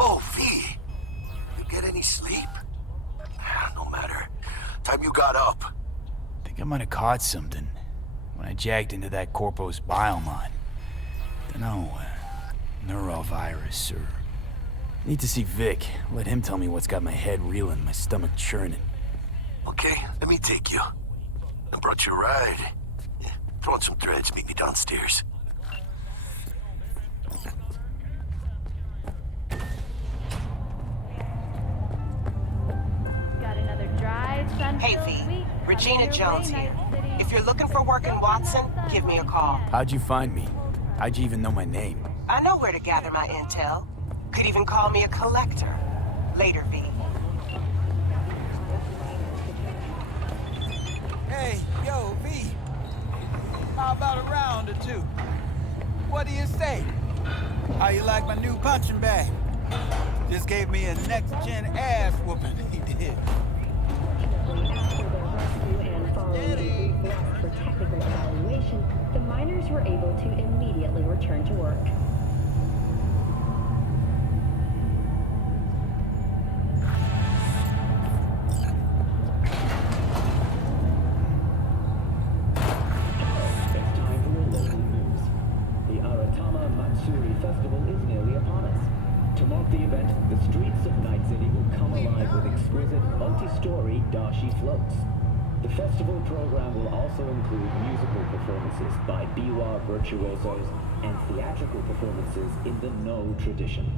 Oh, V. You get any sleep? No matter. Time you got up. Think I might have caught something when I jacked into that Corpo's biomon. Dunno, neurovirus or... Need to see Vic. Let him tell me what's got my head reeling, my stomach churning. Okay, let me take you. I brought you a ride. Yeah, throw on some threads, meet me downstairs. Hey, V. Regina Jones here. If you're looking for work in Watson, give me a call. How'd you find me? How'd you even know my name? I know where to gather my intel. Could even call me a collector. Later, V. Hey, yo, V. How about a round or two? What do you say? How you like my new punching bag? Just gave me a next-gen ass whooping, he did. For technical evaluation, the miners were able to immediately return to work. It's time for your local news. The Aratama Matsuri Festival is nearly upon us. To mark the event, the streets of Night City will come alive with exquisite multi-story dashi floats. The festival program will also include musical performances by biwa virtuosos and theatrical performances in the No tradition.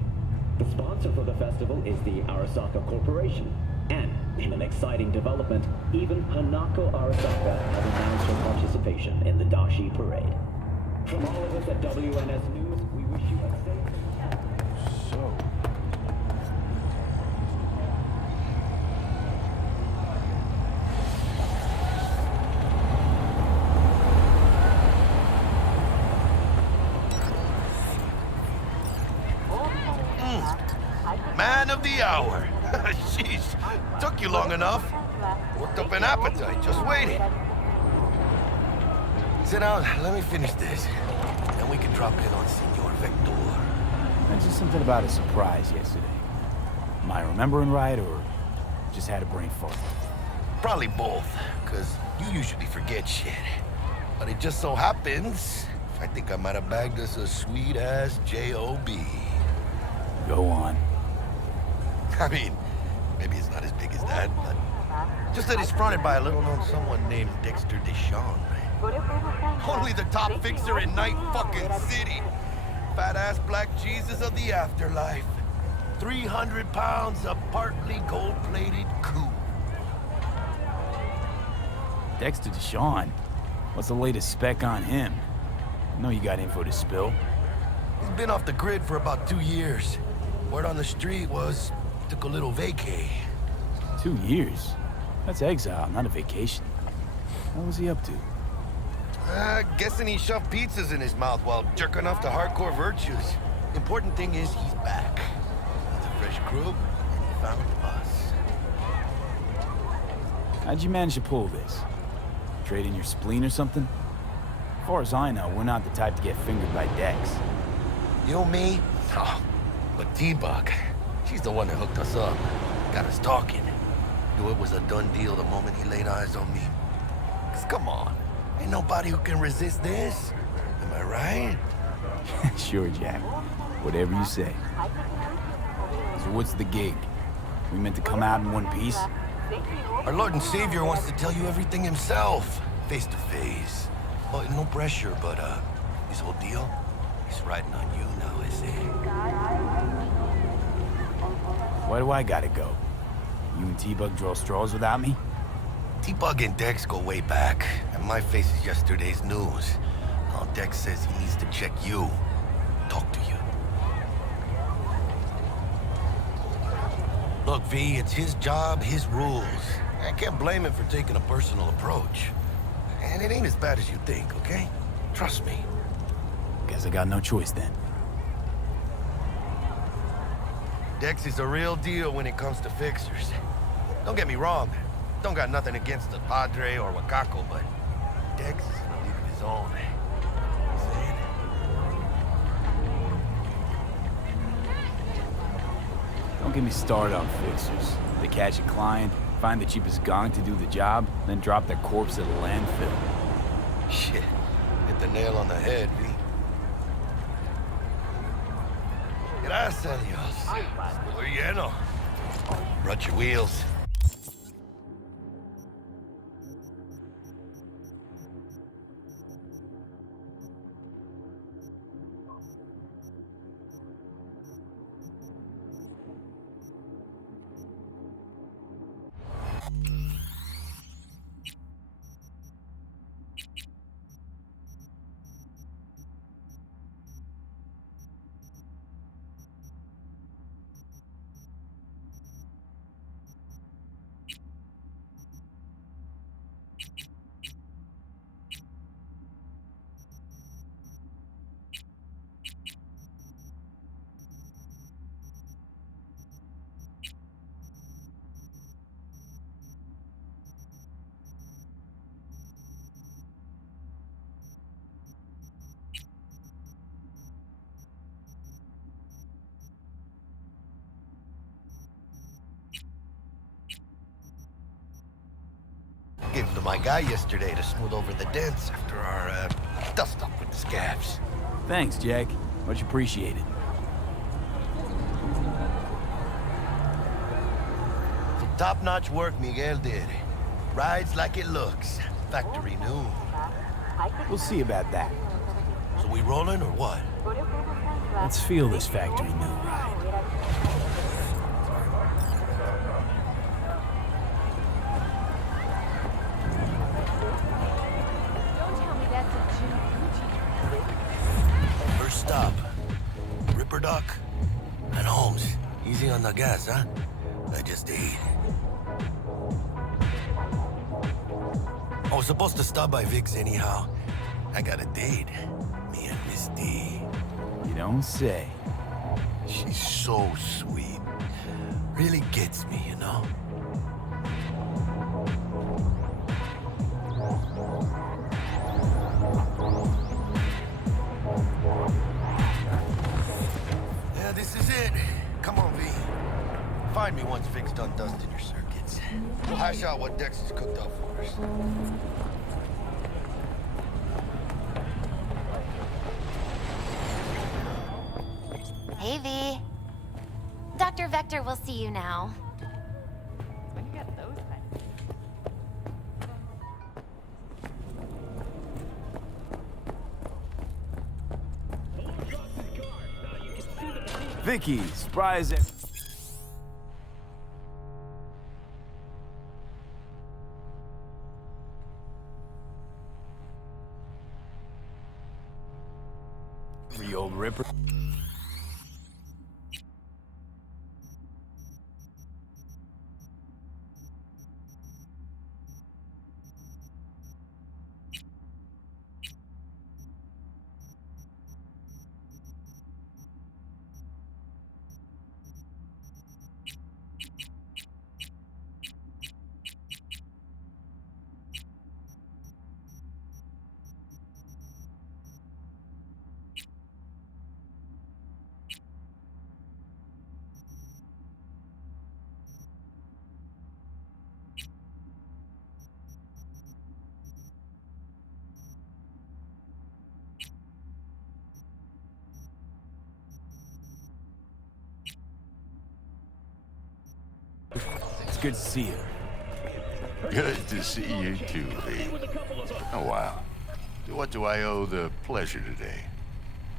The sponsor for the festival is the Arasaka Corporation, and in an exciting development, even Hanako Arasaka has announced her participation in the Dashi Parade. From all of us at WNS News, we wish you a safe... So... Man of the hour. Sheesh, took you long enough. Worked up an appetite, just waiting. Sit down, let me finish this. Then we can drop in on Senor Vector. Mentioned something about a surprise yesterday. Am I remembering right, or just had a brain fart? Probably both, because you usually forget shit. But it just so happens, I think I might have bagged us a sweet-ass J.O.B. Go on. I mean, maybe it's not as big as that, but just that it's fronted by a little-known someone named Dexter Deshawn. Only the top fixer in Night fucking City. Fat-ass black Jesus of the afterlife. 300 pounds of partly gold-plated coup. Dexter Deshawn? What's the latest spec on him? I know you got info to spill. He's been off the grid for about 2 years. Word on the street was, took a little vacay. 2 years? That's exile, not a vacation. What was he up to? Guessing he shoved pizzas in his mouth while jerking off to hardcore virtues. Important thing is he's back. With a fresh crew, and he found us. How'd you manage to pull this? Trade in your spleen or something? As far as I know, we're not the type to get fingered by Dex. You, me? Oh, but T-Bug, she's the one that hooked us up. Got us talking. Knew it was a done deal the moment he laid eyes on me. 'Cause come on, ain't nobody who can resist this. Am I right? Sure, Jack. Whatever you say. So what's the gig? We meant to come out in one piece? Our Lord and Savior wants to tell you everything himself, face to face. Oh, no pressure, but this whole deal, he's riding on you now, is he? Why do I gotta go? You and T-Bug draw straws without me? T-Bug and Dex go way back, and my face is yesterday's news. Now Dex says he needs to check you, talk to you. Look, V, it's his job, his rules. I can't blame him for taking a personal approach. And it ain't as bad as you think, okay? Trust me. Guess I got no choice then. Dex is a real deal when it comes to fixers. Don't get me wrong. Don't got nothing against the Padre or Wakako, but Dex is in a league of his own. Don't get me started on fixers. They catch a client, find the cheapest gong to do the job, then drop their corpse at a landfill. Shit. Hit the nail on the head, V. Gracias, Dios. Estoy lleno. Brought your wheels. Gave them to my guy yesterday to smooth over the dents after our dust-up with the scabs. Thanks, Jack. Much appreciated. Some top-notch work Miguel did. Rides like it looks. Factory new. We'll see about that. So we rolling or what? Let's feel this factory new ride. First stop. Ripper Duck and Holmes. Easy on the gas, huh? I just ate. I was supposed to stop by Vic's anyhow. I got a date. Me and Miss D. You don't say. She's so sweet. Really gets me, you know? Yeah, this is it. Come on, V. Find me once Vic's done dusting your circuits. We'll hash out what Dex has cooked up for us. Hey, V. Dr. Vector will see you now. When you get those things. Vicky, surprise it. For you old Ripper. It's good to see you. Good to see you too, V. Oh, wow. What do I owe the pleasure today?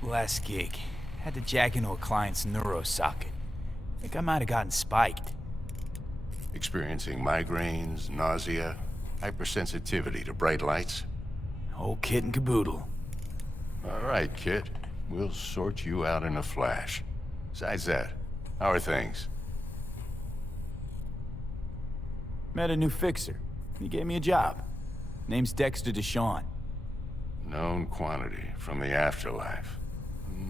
Last gig. Had to jack into a client's neuro socket. Think I might have gotten spiked. Experiencing migraines, nausea, hypersensitivity to bright lights? Whole kit and caboodle. All right, kid. We'll sort you out in a flash. Besides that, how are things? Met a new fixer. He gave me a job. Name's Dexter DeShawn. Known quantity from the afterlife.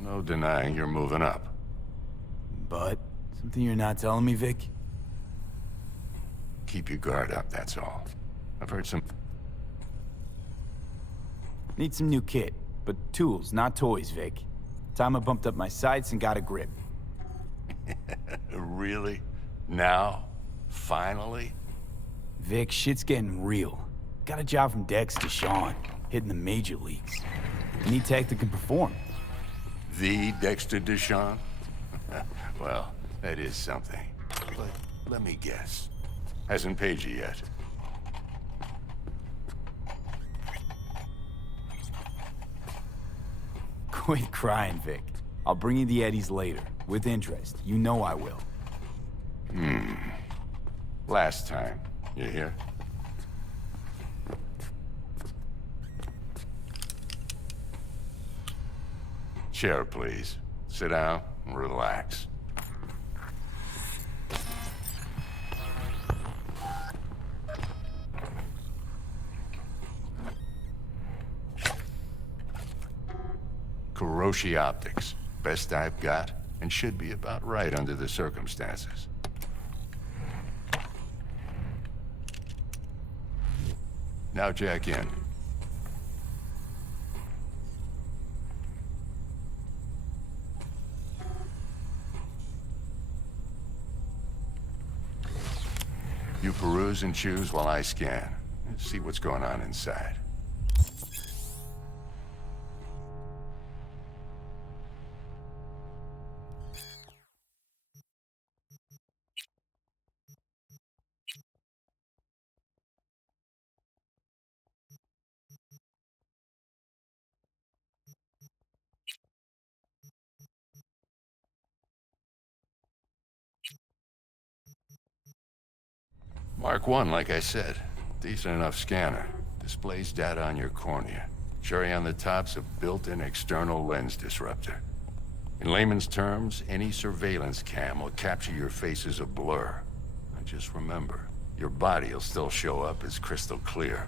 No denying you're moving up. But, something you're not telling me, Vic? Keep your guard up, that's all. I've heard some... Need some new kit, but tools, not toys, Vic. Time I bumped up my sights and got a grip. Really? Now? Finally? Vic, shit's getting real. Got a job from Dex to Sean, hitting the major leagues. You need tech that can perform. The Dexter DeShawn? Well, that is something. But let me guess. Hasn't paid you yet. Quit crying, Vic. I'll bring you the Eddies later, with interest. You know I will. Last time. You hear? Chair, please. Sit down and relax. Kuroshi Optics. Best I've got, and should be about right under the circumstances. Now jack in. You peruse and choose while I scan. See what's going on inside. Mark 1, like I said. Decent enough scanner. Displays data on your cornea. Cherry on the top's a built-in external lens disruptor. In layman's terms, any surveillance cam will capture your face as a blur. And just remember, your body will still show up as crystal clear.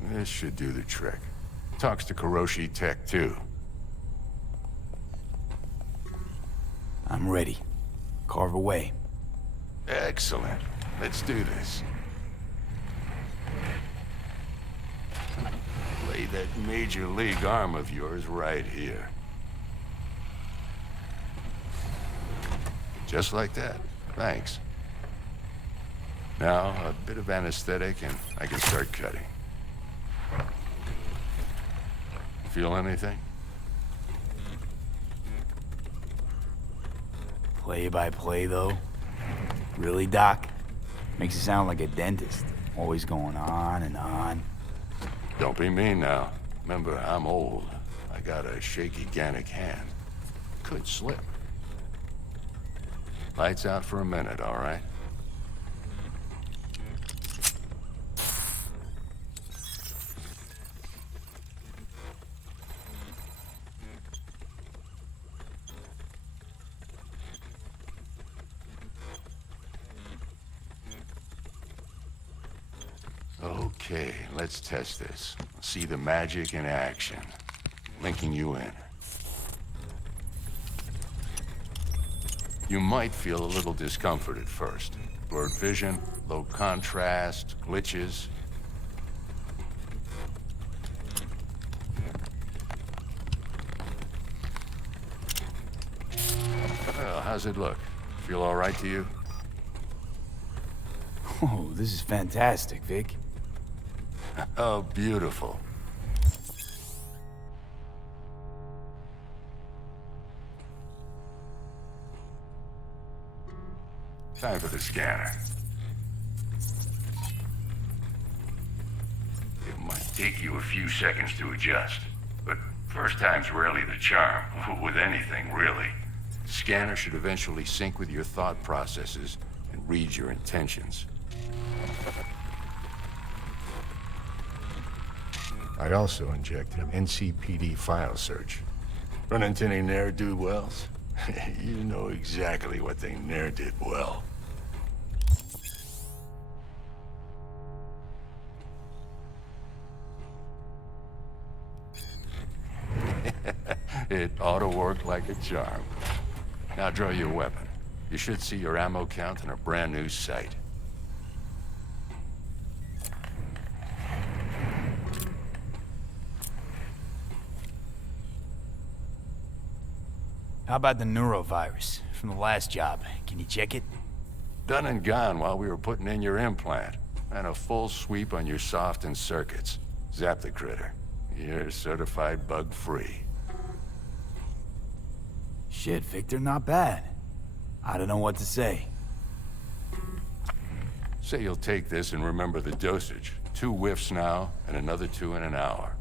This should do the trick. Talks to Kuroshi Tech, too. I'm ready. Carve away. Excellent. Let's do this. Lay that major league arm of yours right here. Just like that. Thanks. Now, a bit of anesthetic and I can start cutting. Feel anything? Play by play, though? Really, Doc? Makes you sound like a dentist. Always going on and on. Don't be mean now. Remember, I'm old. I got a shaky Gannic hand. Could slip. Lights out for a minute, all right? Okay, let's test this. See the magic in action. Linking you in. You might feel a little discomfort at first. Blurred vision, low contrast, glitches. Well, how's it look? Feel all right to you? Oh, this is fantastic, Vic. Oh, beautiful. Time for the scanner. It might take you a few seconds to adjust, but first time's rarely the charm, with anything, really. Scanner should eventually sync with your thought processes and read your intentions. I also injected an NCPD file search. Run into any ne'er-do-wells? You know exactly what they ne'er did well. It ought to work like a charm. Now draw your weapon. You should see your ammo count in a brand new sight. How about the neurovirus from the last job? Can you check it? Done and gone while we were putting in your implant. And a full sweep on your soft and circuits. Zap the critter. You're certified bug-free. Shit, Victor, not bad. I don't know what to say. Say you'll take this and remember the dosage. 2 whiffs now, and another 2 in an hour.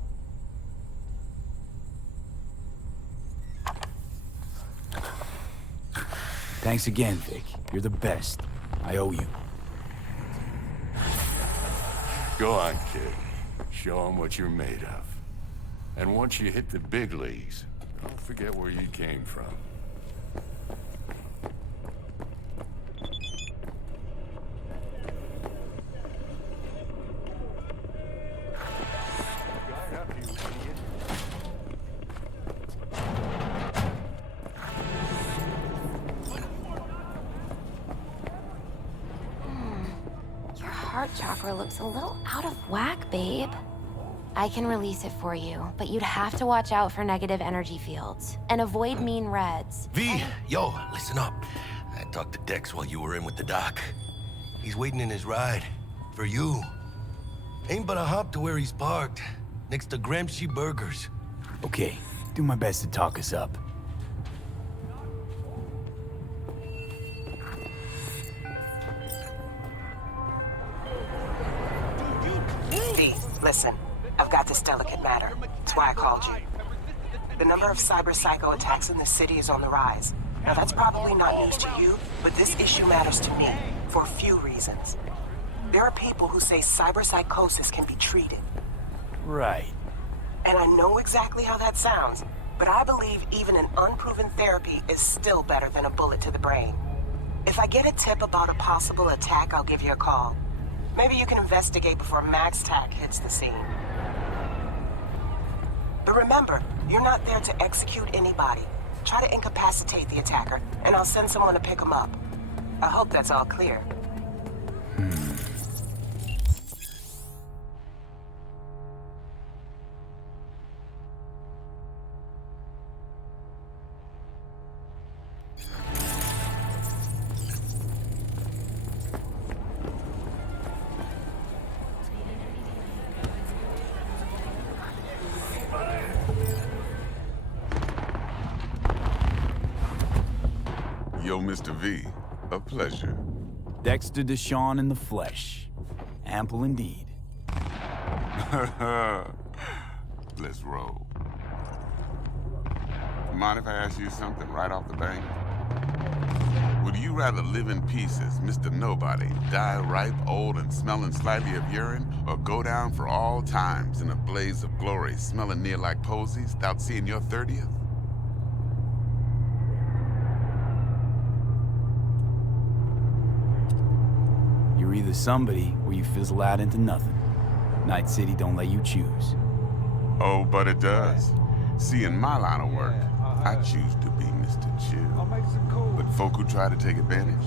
Thanks again, Vic. You're the best. I owe you. Go on, kid. Show 'em what you're made of. And once you hit the big leagues, don't forget where you came from. Your heart chakra looks a little out of whack, babe. I can release it for you, but you'd have to watch out for negative energy fields and avoid mean reds. V, yo, listen up. I talked to Dex while you were in with the doc. He's waiting in his ride. For you. Ain't but a hop to where he's parked. Next to Gramsci Burgers. Okay, do my best to talk us up. V, listen. I've got this delicate matter. That's why I called you. The number of cyber-psycho attacks in the city is on the rise. Now that's probably not news to you, but this issue matters to me for a few reasons. There are people who say cyberpsychosis can be treated. Right. And I know exactly how that sounds, but I believe even an unproven therapy is still better than a bullet to the brain. If I get a tip about a possible attack, I'll give you a call. Maybe you can investigate before Max Tack hits the scene. But remember, you're not there to execute anybody. Try to incapacitate the attacker, and I'll send someone to pick him up. I hope that's all clear. Yo, Mr. V, a pleasure. Dexter Deshawn in the flesh. Ample indeed. Let's roll. Mind if I ask you something right off the bank? Would you rather live in peace as Mr. Nobody, die ripe, old, and smelling slightly of urine, or go down for all times in a blaze of glory, smelling near like posies, without seeing your 30th? You're either somebody or you fizzle out into nothing. Night City don't let you choose. Oh, but it does. See, in my line of work, I choose to be Mr. Chill. But folk who try to take advantage,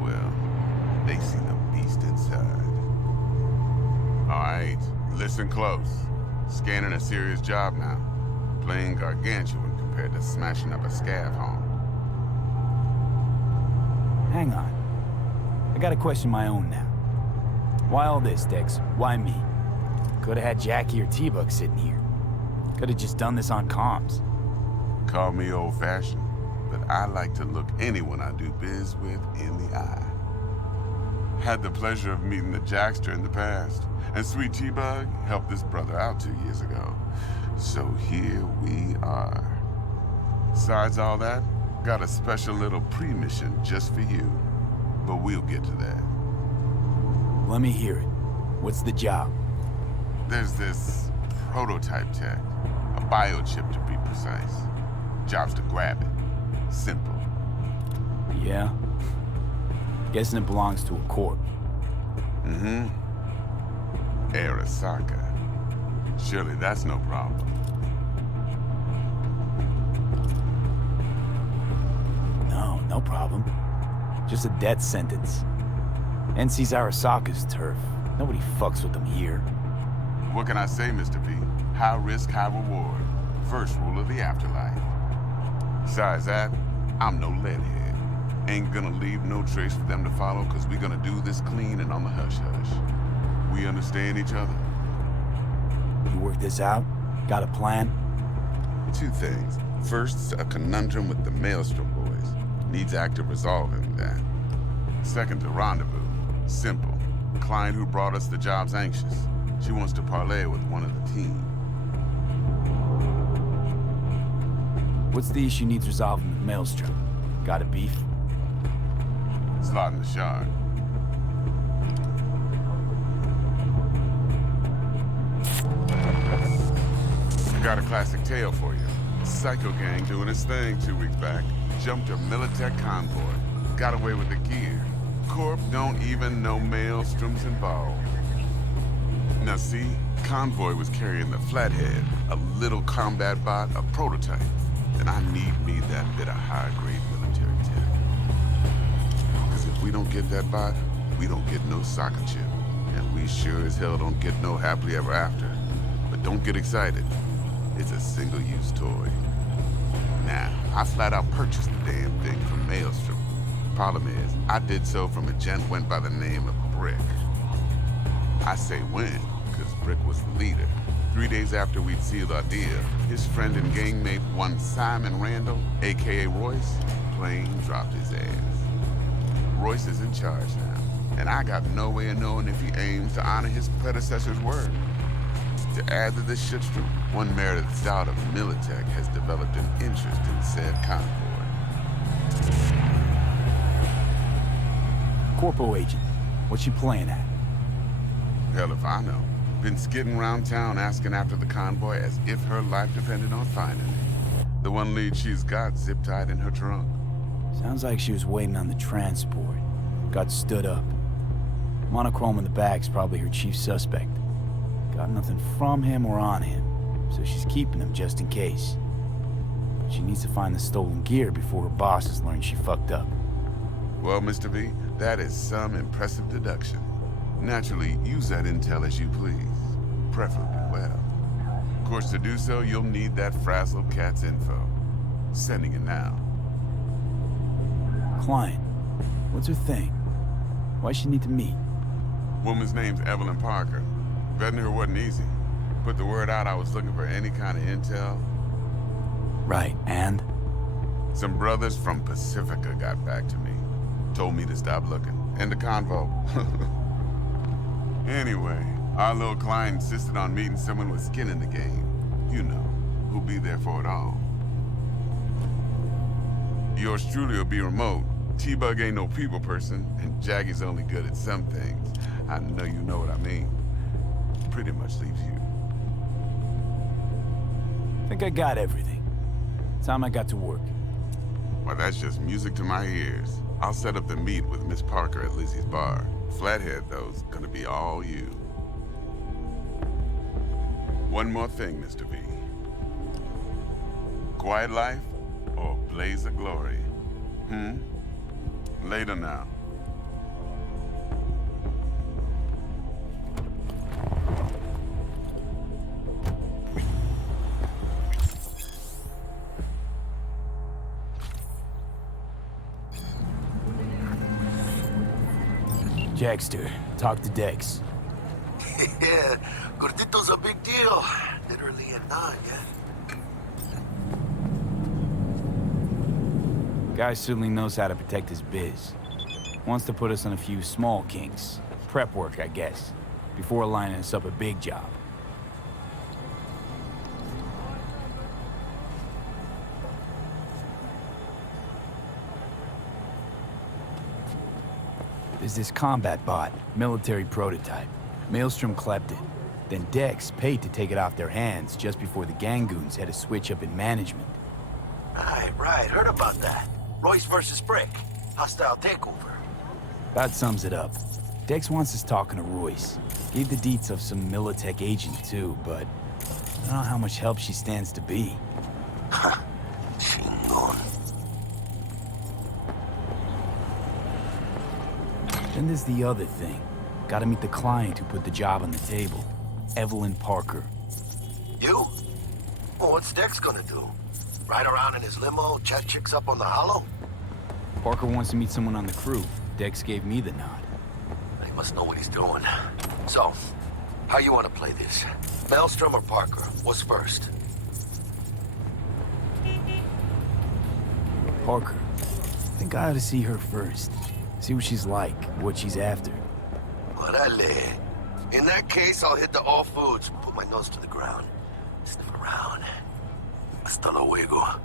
well, they see the beast inside. All right, listen close. Scanning a serious job now. Playing gargantuan compared to smashing up a scav home. Hang on. I gotta question my own now. Why all this, Dex? Why me? Could've had Jackie or T-Bug sitting here. Could've just done this on comms. Call me old-fashioned, but I like to look anyone I do biz with in the eye. Had the pleasure of meeting the Jackster in the past, and Sweet T-Bug helped this brother out 2 years ago. So here we are. Besides all that, got a special little pre-mission just for you. But we'll get to that. Let me hear it. What's the job? There's this prototype tech, a biochip to be precise. Job's to grab it. Simple. Yeah? Guessing it belongs to a corp. Mm-hmm. Arasaka. Surely that's no problem. No problem. Just a death sentence. NC's Arasaka's turf. Nobody fucks with them here. What can I say, Mr. P? High risk, high reward. First rule of the afterlife. Besides that, I'm no leadhead. Ain't gonna leave no trace for them to follow, cause we gonna do this clean and on the hush-hush. We understand each other? You work this out? Got a plan? Two things. First, a conundrum with the Maelstrom boys. Needs active resolving that. Second, a rendezvous. Simple. The client who brought us the job's anxious. She wants to parlay with one of the team. What's the issue needs resolving with Maelstrom? Got a beef? Slot in the shard. I got a classic tale for you. Psycho gang doing its thing 2 weeks back. Jumped a Militech convoy. Got away with the gear. Corp don't even know Maelstrom's involved. Now see, convoy was carrying the Flathead, a little combat bot, a prototype. And I need me that bit of high-grade military tech. Because if we don't get that bot, we don't get no soccer chip. And we sure as hell don't get no happily ever after. But don't get excited. It's a single-use toy. Now, I flat out purchased the damn thing from Maelstrom. Problem is, I did so from a gent went by the name of Brick. I say when, because Brick was the leader. 3 days after we'd sealed our deal, his friend and gangmate, one Simon Randall, aka Royce, plain dropped his ass. Royce is in charge now, and I got no way of knowing if he aims to honor his predecessor's word. To add to this shitstorm, one Meredith Stout of Militech has developed an interest in said convoy. Corpo agent. What's she playing at? Hell if I know. Been skidding around town asking after the convoy as if her life depended on finding it. The one lead she's got zip-tied in her trunk. Sounds like she was waiting on the transport. Got stood up. Monochrome in the back's probably her chief suspect. Got nothing from him or on him, so she's keeping him just in case. She needs to find the stolen gear before her bosses learn she fucked up. Well, Mr. V, that is some impressive deduction. Naturally, use that intel as you please. Preferably well. Of course, to do so, you'll need that frazzled cat's info. Sending it now. Client. What's her thing? Why she need to meet? Woman's name's Evelyn Parker. Vetting her wasn't easy. Put the word out I was looking for any kind of intel. Right, and? Some brothers from Pacifica got back to me. Told me to stop looking. End the convo. Anyway, our little client insisted on meeting someone with skin in the game. You know, who'll be there for it all. Yours truly will be remote. T-Bug ain't no people person, and Jaggy's only good at some things. I know you know what I mean. Pretty much leaves you. Think I got everything. Time I got to work. Well, that's just music to my ears. I'll set up the meet with Miss Parker at Lizzie's bar. Flathead, though's gonna be all you. One more thing, Mr. V. Quiet life or blaze of glory? Later now. Jackster, talk to Dex. Yeah, Gordito's a big deal. Literally at 9, yeah? Guy certainly knows how to protect his biz. Wants to put us on a few small kinks. Prep work, I guess. Before lining us up a big job. There's this combat bot, military prototype. Maelstrom clept it. Then Dex paid to take it off their hands just before the Gangoons had a switch up in management. Right. Heard about that. Royce versus Brick. Hostile takeover. That sums it up. Dex wants us talking to Royce. Gave the deets of some Militech agent too, but I don't know how much help she stands to be. Chingon. Then there's the other thing. Gotta meet the client who put the job on the table. Evelyn Parker. You? Well, what's Dex gonna do? Ride around in his limo, chat chicks up on the hollow? Parker wants to meet someone on the crew. Dex gave me the nod. He must know what he's doing. So, how you want to play this? Maelstrom or Parker? What's first? Parker. I think I ought to see her first. See what she's like, what she's after. Orale. In that case, I'll hit the all foods, put my nose to the ground, sniff around. Hasta luego.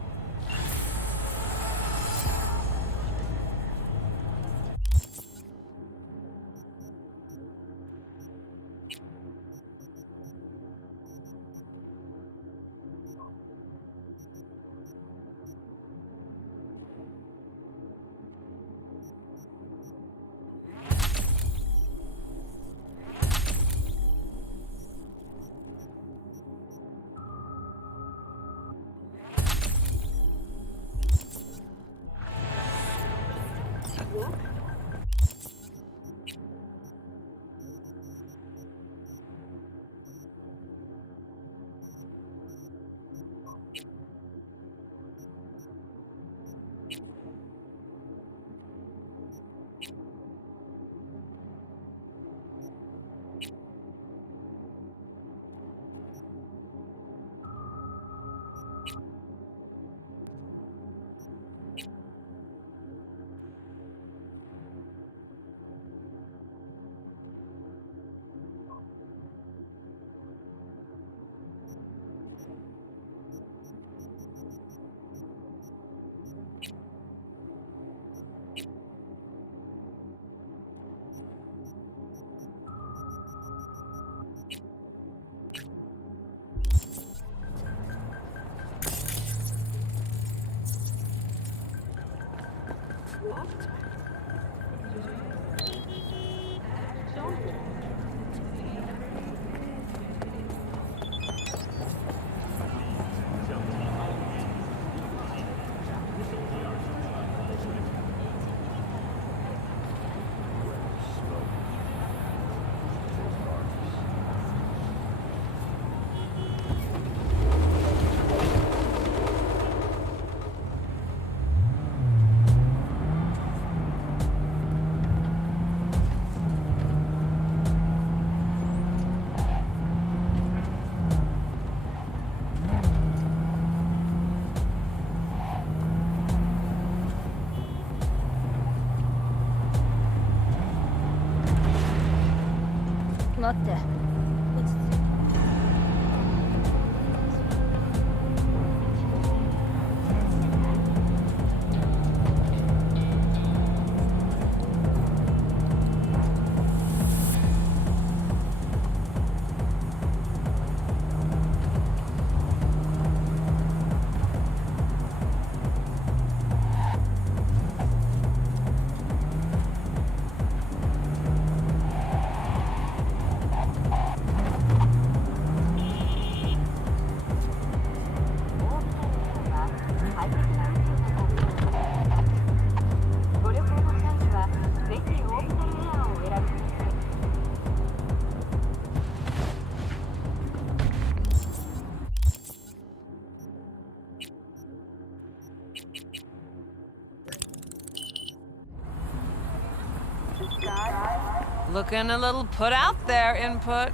Looking a little put out there, Input.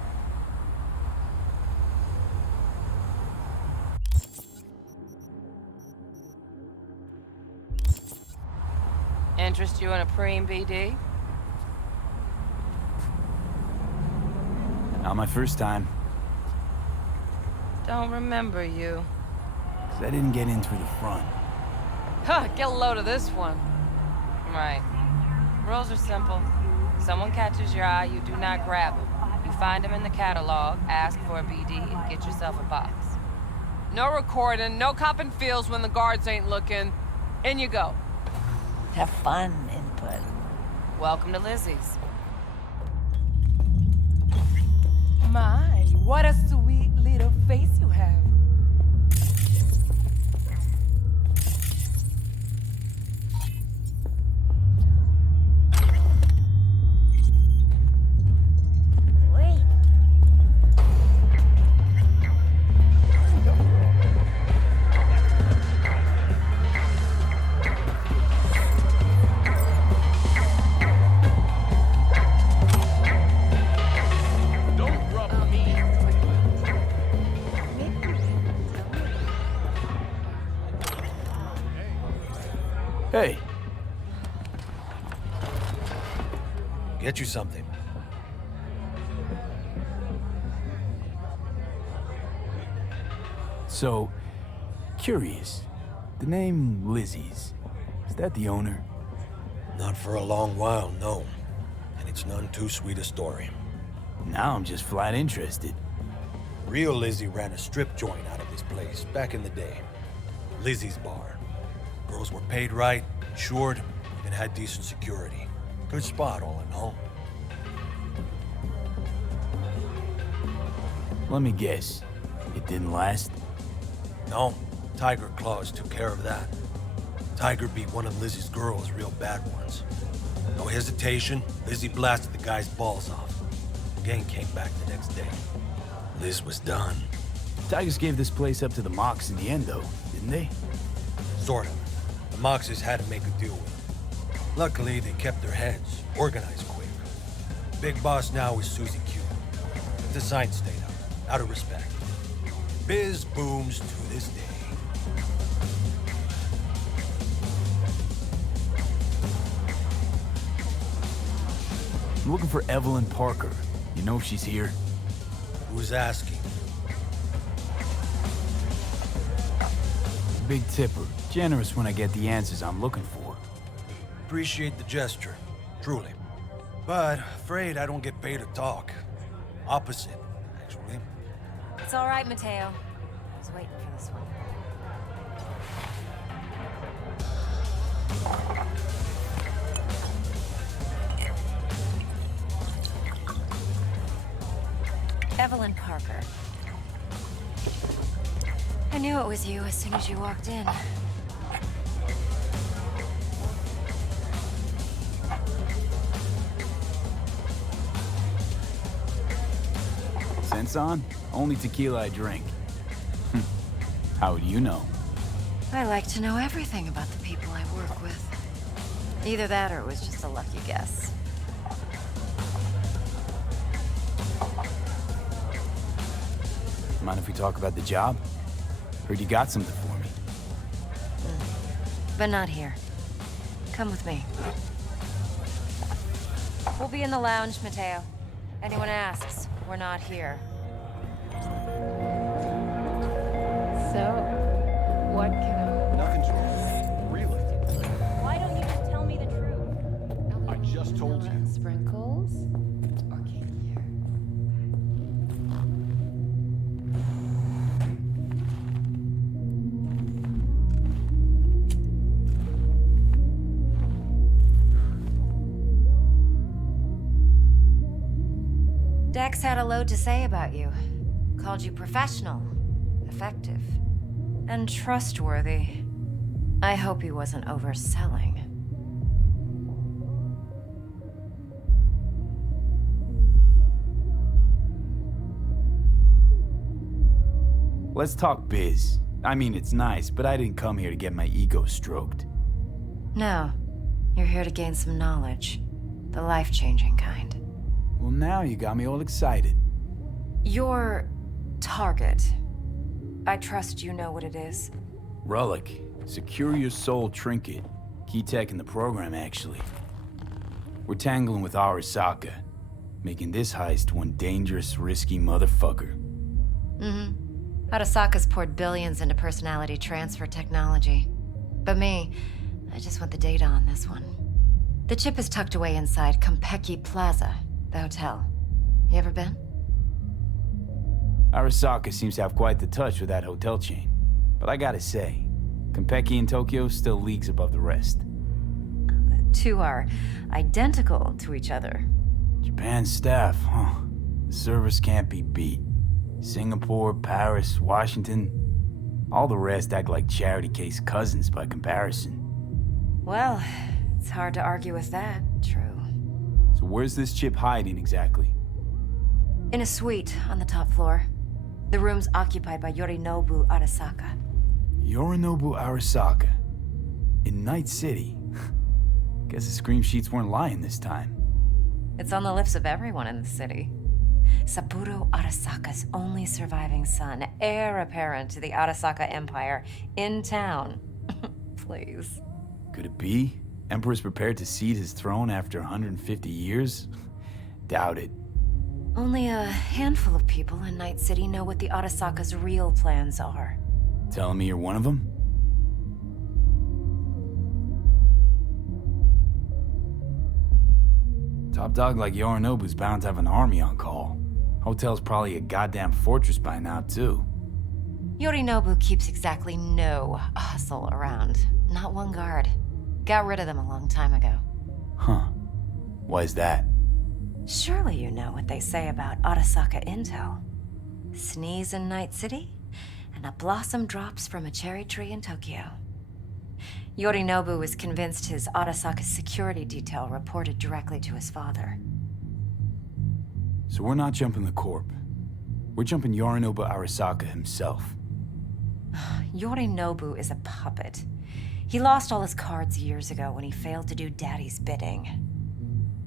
Interest you in a preem, BD? Not my first time. Don't remember you. 'Cause I didn't get in through the front. Huh, get a load of this one. Right. Rules are simple. Someone catches your eye, you do not grab him. You find him in the catalog, ask for a BD, and get yourself a box. No recording, no copping feels when the guards ain't looking. In you go. Have fun, Input. Welcome to Lizzie's. My, what a sweet little face you have. Hey. Get you something. So, curious. The name Lizzie's, is that the owner? Not for a long while, no. And it's none too sweet a story. Now I'm just flat interested. Real Lizzie ran a strip joint out of this place back in the day. Lizzie's Bar. Girls were paid right, insured, even had decent security. Good spot, all in all. Let me guess. It didn't last? No, Tiger Claws took care of that. Tiger beat one of Lizzie's girls real bad ones. No hesitation, Lizzie blasted the guy's balls off. The gang came back the next day. Liz was done. Tigers gave this place up to the Mox in the end, though, didn't they? Sort of. The Moxes had to make a deal with them. Luckily, they kept their heads, organized quick. Big boss now is Susie Q. The sign stayed up, out of respect. Biz booms to this day. I'm looking for Evelyn Parker. You know if she's here? Who's asking? Big tipper. Generous when I get the answers I'm looking for. Appreciate the gesture, truly. But afraid I don't get paid to talk. Opposite, actually. It's all right, Mateo. I was waiting for this one. Evelyn Parker. I knew it was you as soon as you walked in. Sense on? Only tequila I drink. How do you know? I like to know everything about the people I work with. Either that or it was just a lucky guess. Mind if we talk about the job? Heard you got something for me. But not here. Come with me. We'll be in the lounge, Mateo. Anyone asks, we're not here. So, what can I... Nothing's wrong. Really? Why don't you just tell me the truth? I just told you. Sprinkles? Or cake here? Dex had a load to say about you. Called you professional, effective, and trustworthy. I hope he wasn't overselling. Let's talk biz. I mean, it's nice, but I didn't come here to get my ego stroked. No, you're here to gain some knowledge. The life-changing kind. Well, now you got me all excited. Your target. I trust you know what it is. Relic. Secure your soul trinket. Key tech in the program, actually. We're tangling with Arasaka, making this heist one dangerous, risky motherfucker. Mm-hmm. Arasaka's poured billions into personality transfer technology. But me, I just want the data on this one. The chip is tucked away inside Konpeki Plaza, the hotel. You ever been? Arasaka seems to have quite the touch with that hotel chain. But I gotta say, Konpeki in Tokyo still leagues above the rest. The two are identical to each other. Japan staff, huh? The service can't be beat. Singapore, Paris, Washington. All the rest act like charity case cousins by comparison. Well, it's hard to argue with that, true. So where's this chip hiding exactly? In a suite on the top floor. The room's occupied by Yorinobu Arasaka. Yorinobu Arasaka? In Night City? Guess the scream sheets weren't lying this time. It's on the lips of everyone in the city. Saburo Arasaka's only surviving son, heir apparent to the Arasaka Empire, in town. Please. Could it be? Emperor's prepared to cede his throne after 150 years? Doubt it. Only a handful of people in Night City know what the Arasaka's real plans are. Telling me you're one of them? Top dog like Yorinobu's bound to have an army on call. Hotel's probably a goddamn fortress by now, too. Yorinobu keeps exactly no hustle around. Not one guard. Got rid of them a long time ago. Huh. Why's that? Surely you know what they say about Arasaka intel. Sneeze in Night City, and a blossom drops from a cherry tree in Tokyo. Yorinobu was convinced his Arasaka security detail reported directly to his father. So we're not jumping the Corp. We're jumping Yorinobu Arasaka himself. Yorinobu is a puppet. He lost all his cards years ago when he failed to do Daddy's bidding.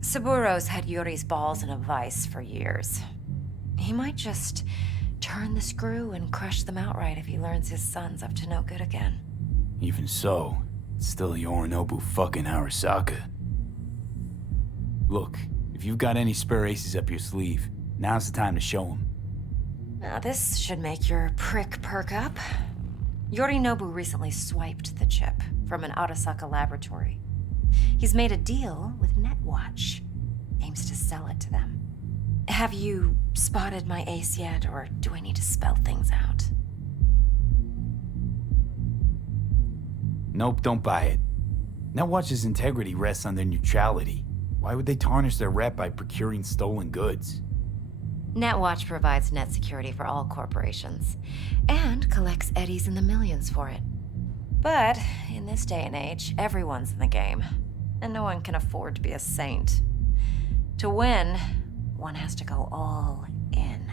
Saburo's had Yuri's balls in a vice for years. He might just turn the screw and crush them outright if he learns his son's up to no good again. Even so, it's still Yorinobu fucking Arasaka. Look, if you've got any spare aces up your sleeve, now's the time to show them. Now this should make your prick perk up. Yorinobu recently swiped the chip from an Arasaka laboratory. He's made a deal with Netwatch. Aims to sell it to them. Have you spotted my ace yet, or do I need to spell things out? Nope, don't buy it. Netwatch's integrity rests on their neutrality. Why would they tarnish their rep by procuring stolen goods? Netwatch provides net security for all corporations, and collects eddies in the millions for it. But in this day and age, everyone's in the game, and no one can afford to be a saint. To win, one has to go all in.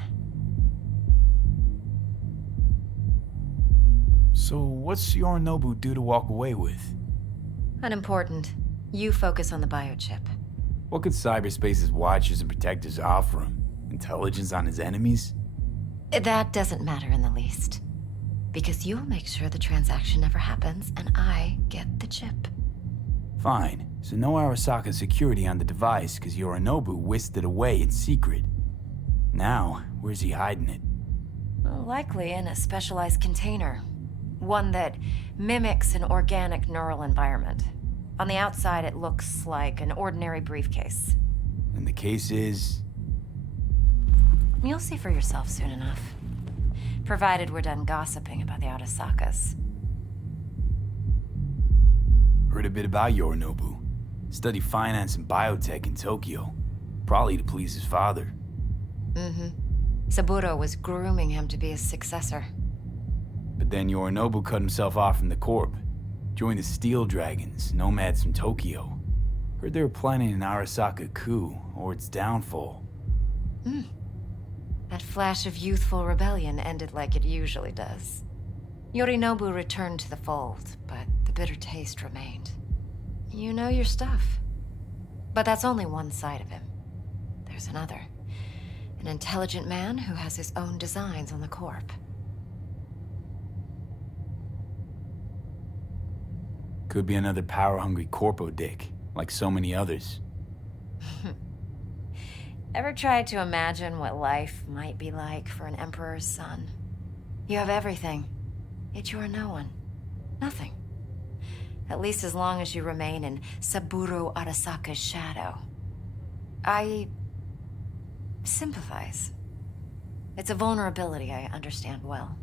So what's Yorinobu due to walk away with? Unimportant. You focus on the biochip. What could cyberspace's watchers and protectors offer him? Intelligence on his enemies? That doesn't matter in the least. Because you'll make sure the transaction never happens, and I get the chip. Fine. So no Arasaka security on the device, because Yorinobu whisked it away in secret. Now, where's he hiding it? Well, likely in a specialized container. One that mimics an organic neural environment. On the outside, it looks like an ordinary briefcase. And the case is... You'll see for yourself soon enough. Provided we're done gossiping about the Arasakas. Heard a bit about Yorinobu. Studied finance and biotech in Tokyo. Probably to please his father. Mm-hmm. Saburo was grooming him to be his successor. But then Yorinobu cut himself off from the Corp. Joined the Steel Dragons, nomads from Tokyo. Heard they were planning an Arasaka coup, or its downfall. Hmm. That flash of youthful rebellion ended like it usually does. Yorinobu returned to the fold, but the bitter taste remained. You know your stuff. But that's only one side of him. There's another. An intelligent man who has his own designs on the Corp. Could be another power-hungry corpo dick, like so many others. Ever tried to imagine what life might be like for an emperor's son? You have everything, yet you are no one. Nothing. At least as long as you remain in Saburo Arasaka's shadow. I sympathize. It's a vulnerability I understand well.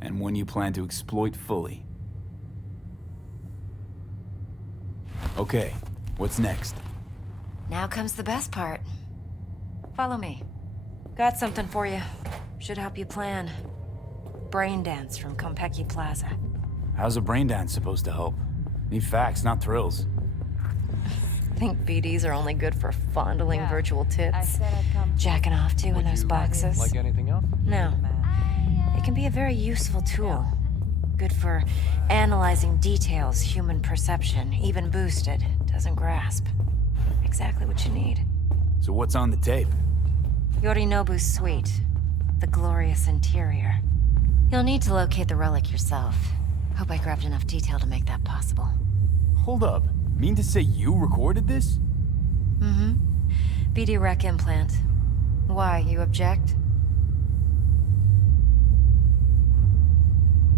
And one you plan to exploit fully. Okay, what's next? Now comes the best part. Follow me. Got something for you. Should help you plan. Brain dance from Konpeki Plaza. How's a brain dance supposed to help? Need facts, not thrills. Think BDs are only good for fondling virtual tits? I said I'd come. Jacking off to in those boxes? Like anything else? No. It can be a very useful tool. Good for analyzing details human perception, even boosted, doesn't grasp. Exactly what you need. So what's on the tape? Yorinobu's suite. The glorious interior. You'll need to locate the relic yourself. Hope I grabbed enough detail to make that possible. Hold up. Mean to say you recorded this? Mm-hmm. BD rec implant. Why, you object?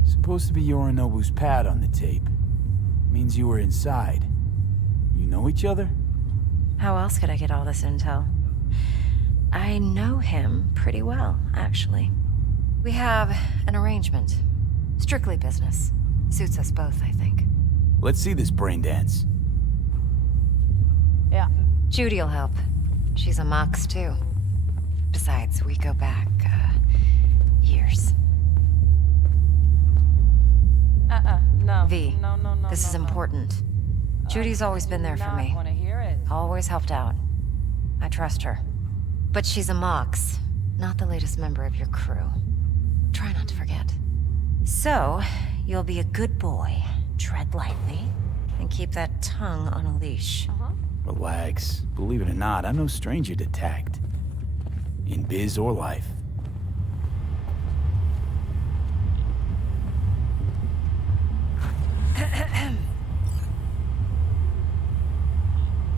Supposed to be Yorinobu's pad on the tape. Means you were inside. You know each other? How else could I get all this intel? I know him pretty well, actually. We have an arrangement. Strictly business. Suits us both, I think. Let's see this brain dance. Yeah. Judy'll help. She's a Mox, too. Besides, we go back, years. No. V, No. this is important. Judy's always been there for me. Want to hear it? Always helped out. I trust her. But she's a Mox, not the latest member of your crew. Try not to forget. So, you'll be a good boy, tread lightly, and keep that tongue on a leash. Relax. Believe it or not, I'm no stranger to tact. In biz or life.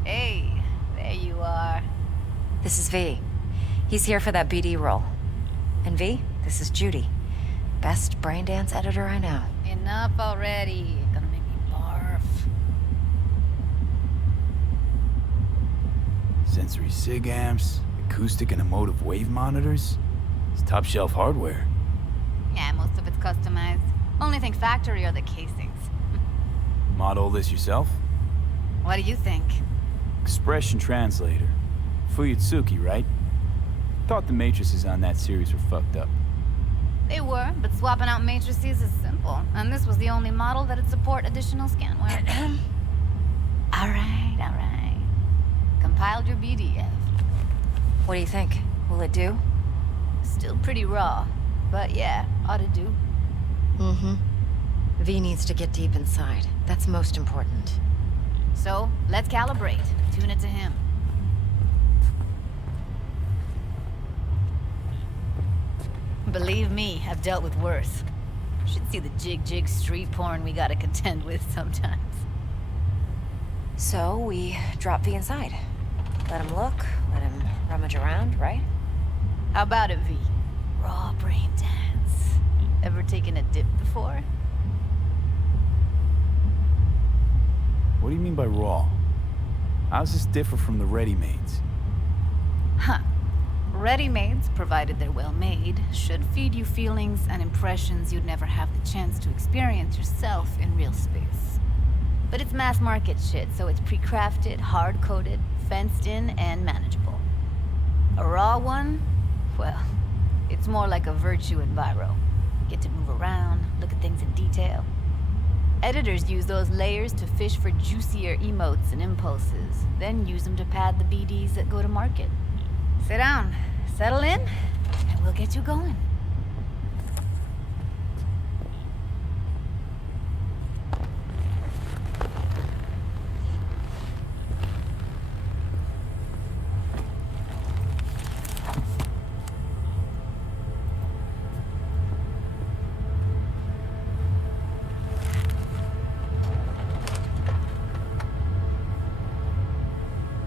Hey, there you are. This is V. He's here for that BD role. And V, this is Judy. Best braindance editor I know. Enough already. Gonna make me barf. Sensory sig amps, acoustic and emotive wave monitors. It's top shelf hardware. Yeah, most of it's customized. Only thing factory are the casings. Model this yourself? What do you think? Expression translator. Fuyutsuki, right? Thought the matrices on that series were fucked up. They were, but swapping out matrices is simple. And this was the only model that'd support additional scanware. All right. Compiled your BDF. What do you think? Will it do? Still pretty raw, but yeah, ought to do. Mm-hmm. V needs to get deep inside. That's most important. So, let's calibrate. Tune it to him. Believe me, I've dealt with worse. Should see the jig street porn we gotta contend with sometimes. So, we drop V inside. Let him look, let him rummage around, right? How about it, V? Raw brain dance. Ever taken a dip before? What do you mean by raw? How's this differ from the ready-mades? Huh. Ready-mades, provided they're well made, should feed you feelings and impressions you'd never have the chance to experience yourself in real space. But it's mass market shit, so it's pre-crafted, hard-coded, fenced in, and manageable. A raw one? Well, it's more like a virtue enviro. Get to move around, look at things in detail. Editors use those layers to fish for juicier emotes and impulses, then use them to pad the BDs that go to market. Sit down, settle in, and we'll get you going.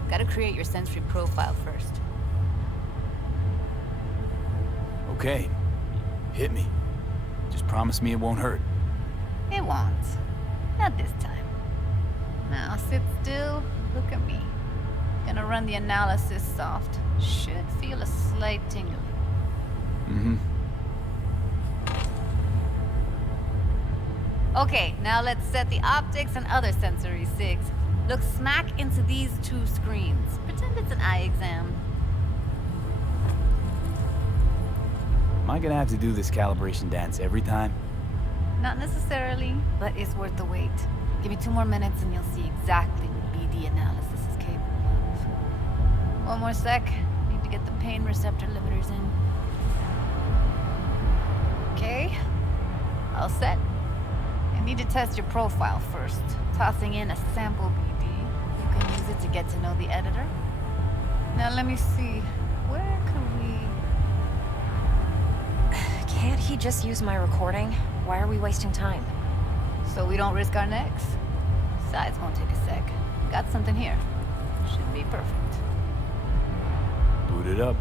Gotta create your sensory profile first. Okay. Hit me. Just promise me it won't hurt. It won't. Not this time. Now sit still, look at me. Gonna run the analysis soft. Should feel a slight tingling. Mm-hmm. Okay, now let's set the optics and other sensory sigs. Look smack into these two screens. Pretend it's an eye exam. Am I gonna have to do this calibration dance every time? Not necessarily, but it's worth the wait. Give me 2 more minutes and you'll see exactly what BD analysis is capable of. 1 more sec. Need to get the pain receptor limiters in. Okay. All set. I need to test your profile first. Tossing in a sample BD. You can use it to get to know the editor. Now let me see. Where can we... Can't he just use my recording? Why are we wasting time? So we don't risk our necks. Besides, won't take a sec. Got something here. Should be perfect. Boot it up.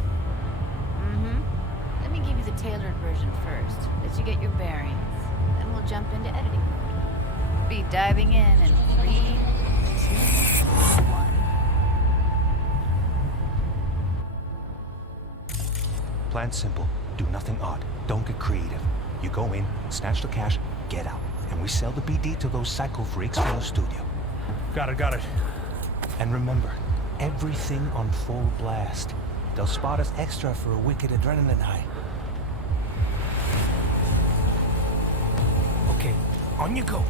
Let me give you the tailored version first. Let you get your bearings. Then we'll jump into editing mode. Be diving in 3, 2, 1. Plan simple. Do nothing odd. Don't get creative. You go in, snatch the cash, get out. And we sell the BD to those psycho freaks from the studio. Got it. And remember, everything on full blast. They'll spot us extra for a wicked adrenaline high. Okay, on you go.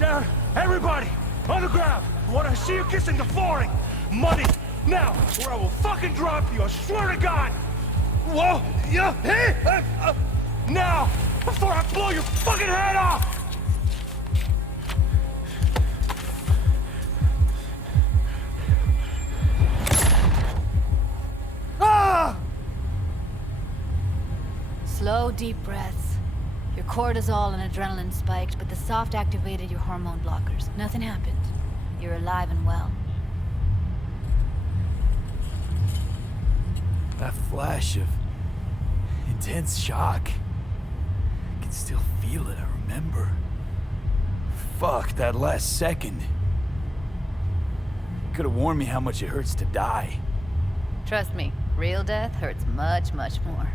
Down! Everybody! On the ground! I want to see you kissing the flooring! Money! Now! Or I will fucking drop you, I swear to God! Whoa! Yeah! Hey! Now! Before I blow your fucking head off! Ah! Slow, deep breaths. Your cortisol and adrenaline spiked, but the soft activated your hormone blockers. Nothing happened. You're alive and well. That flash of intense shock. I can still feel it, I remember. Fuck, that last second. Could have warned me how much it hurts to die. Trust me, real death hurts much, much more.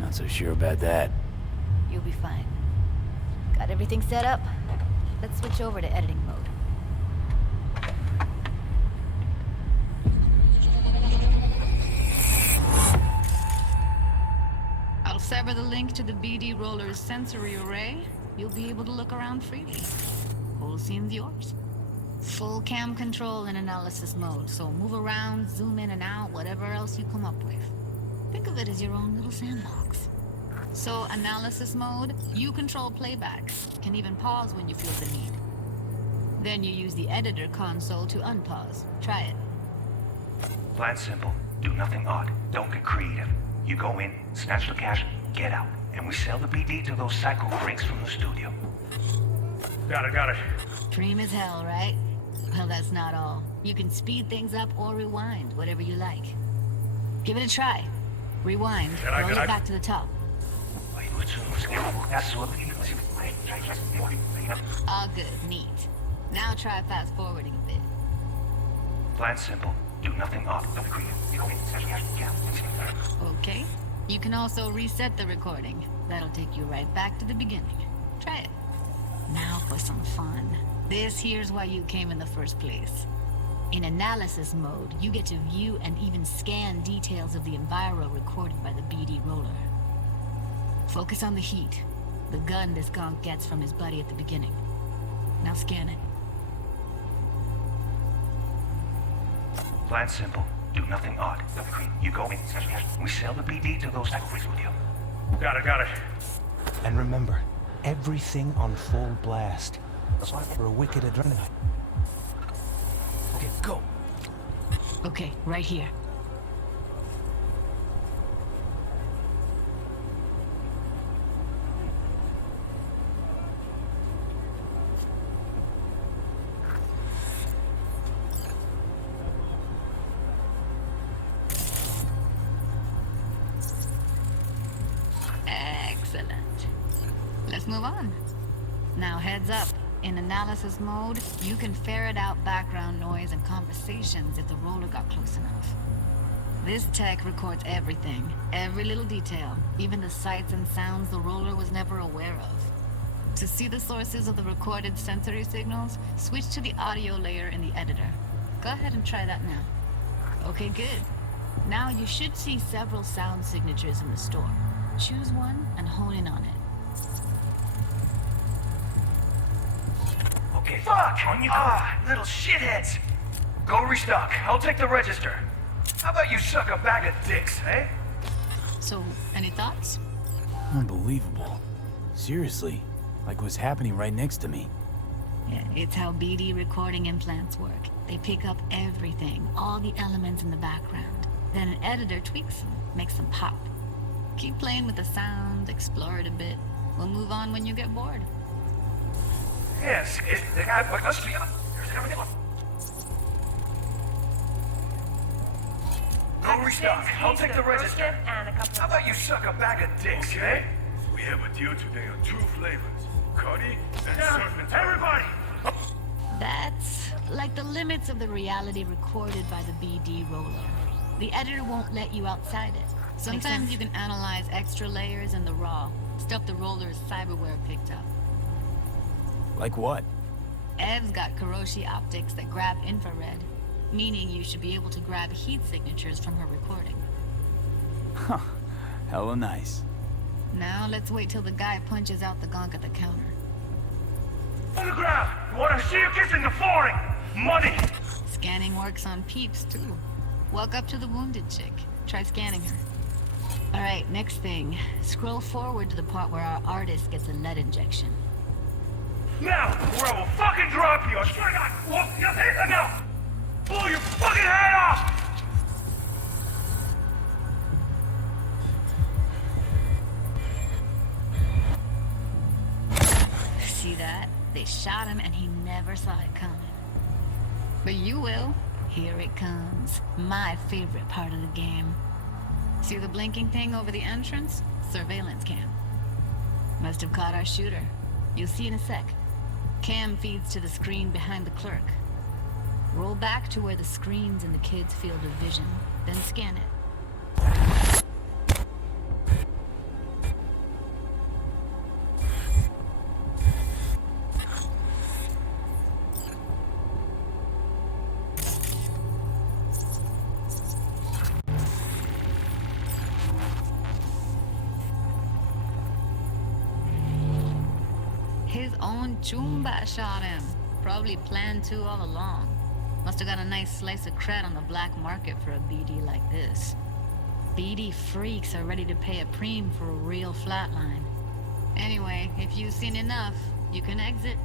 Not so sure about that. You'll be fine. Got everything set up? Let's switch over to editing mode. I'll sever the link to the BD Roller's sensory array. You'll be able to look around freely. Whole scene's yours. Full cam control in analysis mode, so move around, zoom in and out, whatever else you come up with. Think of it as your own little sandbox. So, analysis mode, you control playback. Can even pause when you feel the need. Then you use the editor console to unpause. Try it. Plan simple. Do nothing odd. Don't get creative. You go in, snatch the cash, get out. And we sell the BD to those psycho freaks from the studio. Got it. Dream as hell, right? Well, that's not all. You can speed things up or rewind, whatever you like. Give it a try. Rewind. Roll it back to the top. All good. Neat. Now try fast forwarding a bit. Plan simple. Do nothing odd. Don't be creative. You go in, snatch the cash, get out. Okay. You can also reset the recording. That'll take you right back to the beginning. Try it. Now for some fun. This here's why you came in the first place. In analysis mode, you get to view and even scan details of the enviro recorded by the BD Roller. Focus on the heat, the gun this gonk gets from his buddy at the beginning. Now scan it. Plan simple. Do nothing odd. Don't be creative. You go in, snatch the cash. We sell the BD to those psycho freaks studio. Got it. And remember, everything on full blast. Spot for a wicked adrenaline. Okay, go. Okay, right here. Excellent. Let's move on. Now heads up. In analysis mode, you can ferret out background noise and conversations if the roller got close enough. This tech records everything, every little detail, even the sights and sounds the roller was never aware of. To see the sources of the recorded sensory signals, switch to the audio layer in the editor. Go ahead and try that now. Okay, good. Now you should see several sound signatures in the store. Choose one and hone in on it. Okay. Fuck! On you go. Little shitheads! Go restock. I'll take the register. How about you suck a bag of dicks, eh? So, any thoughts? Unbelievable. Seriously, like what's happening right next to me. Yeah, it's how BD recording implants work. They pick up everything, all the elements in the background. Then an editor tweaks them, makes them pop. Keep playing with the sound, explore it a bit. We'll move on when you get bored. Yes, no restock. I'll take the register. How about you suck a bag of dicks, eh? We have a deal today on 2 flavors. Cuddy and surf. Everybody! That's like the limits of the reality recorded by the BD roller. The editor won't let you outside it. Sometimes you can analyze extra layers in the raw, stuff the roller's cyberware picked up. Like what? Ev's got Kuroshi optics that grab infrared, meaning you should be able to grab heat signatures from her recording. Huh. Hella nice. Now let's wait till the guy punches out the gonk at the counter. On the ground! You wanna see you kissing the flooring! Money! Scanning works on peeps, too. Walk up to the wounded chick. Try scanning her. Alright, next thing. Scroll forward to the part where our artist gets a lead injection. Now, or I will fucking drop you! I swear to God! Whoop, you hit it now! Blow your fucking head off! See that? They shot him and he never saw it coming. But you will. Here it comes. My favorite part of the game. See the blinking thing over the entrance? Surveillance cam. Must have caught our shooter. You'll see in a sec. Cam feeds to the screen behind the clerk. Roll back to where the screen's in the kid's field of vision, then scan it. His own Chumba shot him. Probably planned to all along. Must have got a nice slice of cred on the black market for a BD like this. BD freaks are ready to pay a preem for a real flatline. Anyway, if you've seen enough, you can exit.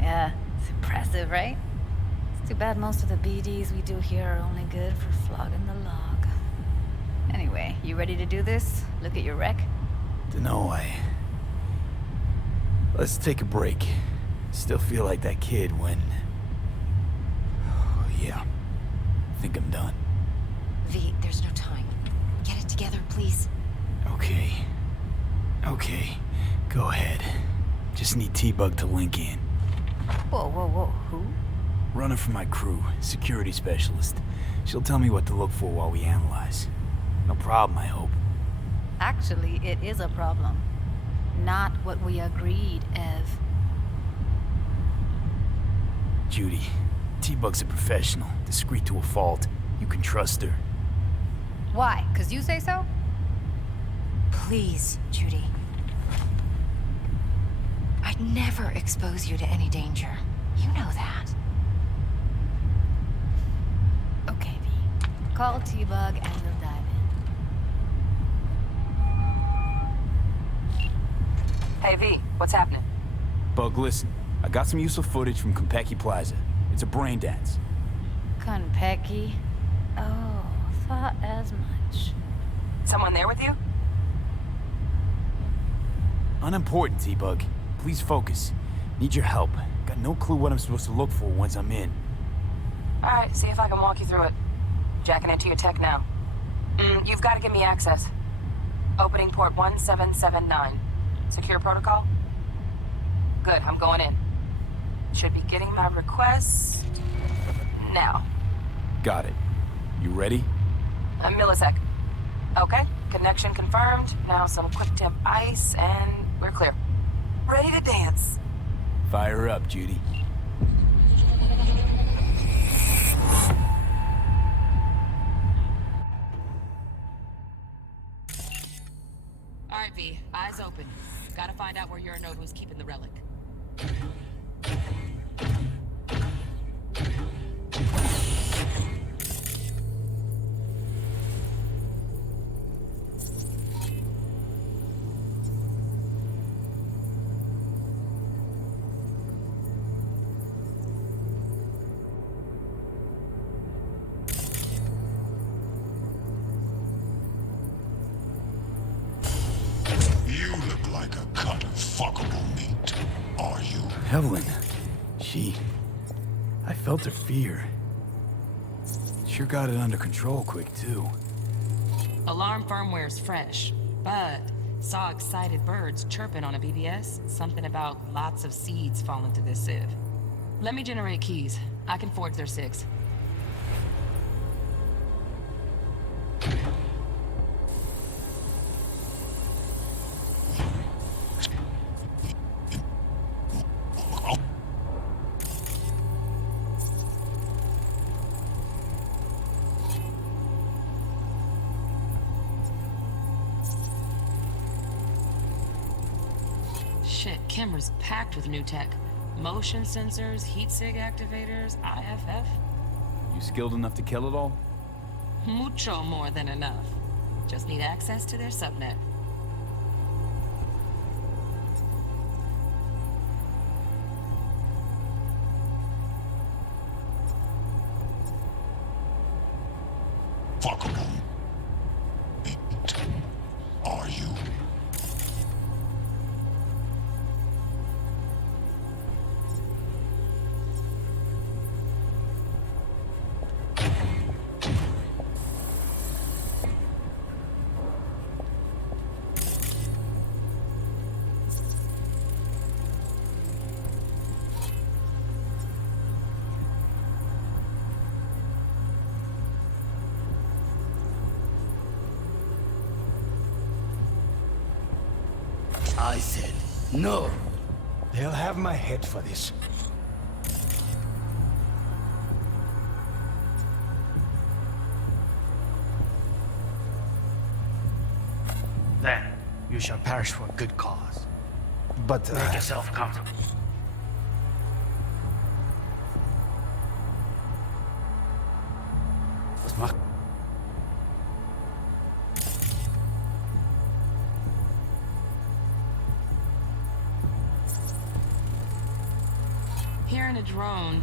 Yeah, it's impressive, right? Too bad most of the BDs we do here are only good for flogging the log. Anyway, you ready to do this? Look at your wreck? Dunno, Let's take a break. Still feel like that kid when... Oh, yeah. I think I'm done. V, there's no time. Get it together, please. Okay. Okay. Go ahead. Just need T-Bug to link in. Whoa, whoa, whoa. Who? Runner for my crew, security specialist. She'll tell me what to look for while we analyze. No problem, I hope. Actually, it is a problem. Not what we agreed, Ev. Judy, T-Bug's a professional, discreet to a fault. You can trust her. Why? 'Cause you say so? Please, Judy. I'd never expose you to any danger. You know that. Okay, V. Call T-Bug and we'll dive in. Hey, V, what's happening? Bug, listen. I got some useful footage from Konpeki Plaza. It's a brain dance. Konpeki? Oh, thought as much. Someone there with you? Unimportant, T-Bug. Please focus. Need your help. Got no clue what I'm supposed to look for once I'm in. Alright, see if I can walk you through it. Jacking into your tech now. You've got to give me access. Opening port 1779. Secure protocol? Good, I'm going in. Should be getting my request... now. Got it. You ready? A millisec. Okay, connection confirmed. Now some quick tip ice, and we're clear. Ready to dance. Fire up, Judy. Alright, V. Eyes open. Gotta find out where Uranode was keeping the relic. look like a cut of fuckable meat, are you? Evelyn. I felt her fear. Sure got it under control quick, too. Alarm firmware's fresh, but saw excited birds chirping on a BBS. Something about lots of seeds falling through this sieve. Let me generate keys. I can forge their SIGs. Shit, Kimmer's packed with new tech. Motion sensors, heat sig activators, IFF. You skilled enough to kill it all? Mucho more than enough. Just need access to their subnet. Fuckable meat, are you? I said no. They'll have my head for this. Then you shall perish for a good cause. But make yourself comfortable. Was macht? Hearing a drone.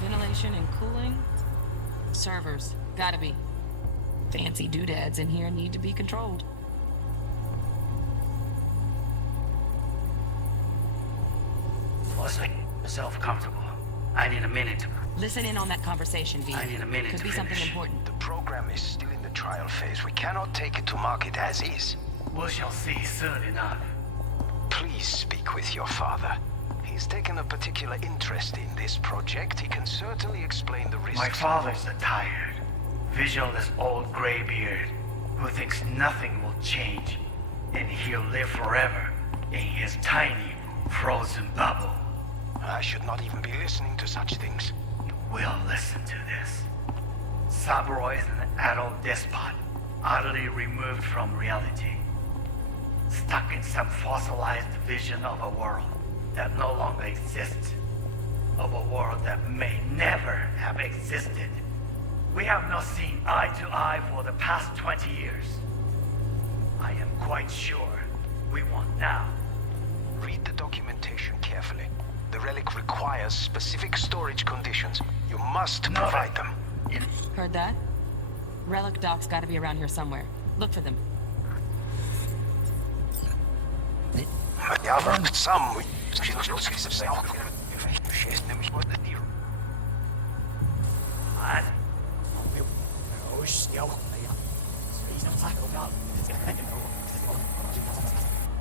Ventilation and cooling? Servers. Gotta be. Fancy doodads in here need to be controlled. Make yourself comfortable. I need a minute to... Listen in on that conversation, V. I need a minute Could to be something finish. important. The program is still in the trial phase. We cannot take it to market as is. We shall see soon enough. Please speak with your father. He's taken a particular interest in this project. He can certainly explain the risks. My father's a tired, visionless old graybeard who thinks nothing will change, and he'll live forever in his tiny, frozen bubble. I should not even be listening to such things. You will listen to this. Saburo is an adult despot, utterly removed from reality. Stuck in some fossilized vision of a world that no longer exists. Of a world that may never have existed. We have not seen eye to eye for the past 20 years. I am quite sure we won't now. Read the documentation carefully. The relic requires specific storage conditions. You must provide them. Heard that? Relic docs gotta be around here somewhere. Look for them. Ja, werkt sam.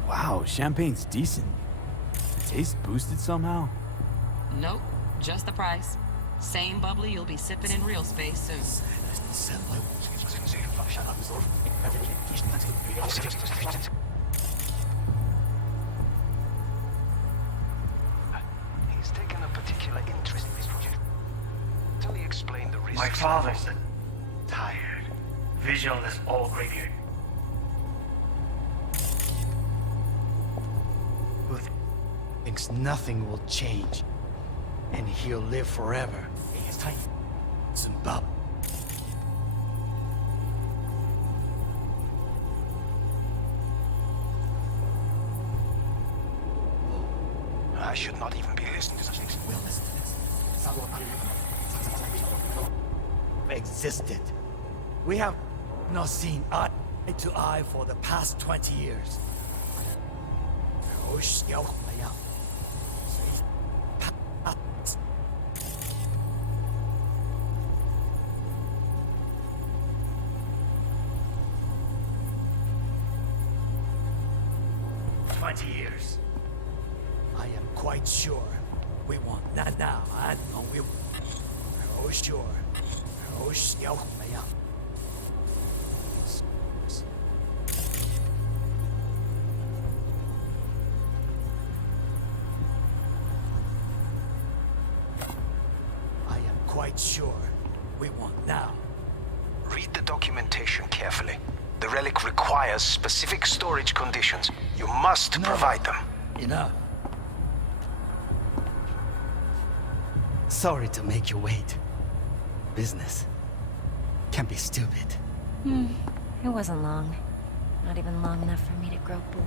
Wow, champagne's decent. The taste boosted somehow? Nope, just the price. Same bubbly you'll be sipping in real space soon. He's taken a particular interest in this project. Till he explained the risks. My father's a tired, visionless old graybeard who thinks nothing will change, and he'll live forever in his tiny bubble. I should not even be listening to such things. We'll listen to this. Existed. We have not seen eye to eye for the past 20 years. Years. I am quite sure we want that now. I know we. Oh sure. Oh sure. I am quite sure we want now. Read the documentation carefully. The relic requires specific storage conditions. You must provide them. Enough. Sorry to make you wait. Business can be stupid. It wasn't long. Not even long enough for me to grow bored.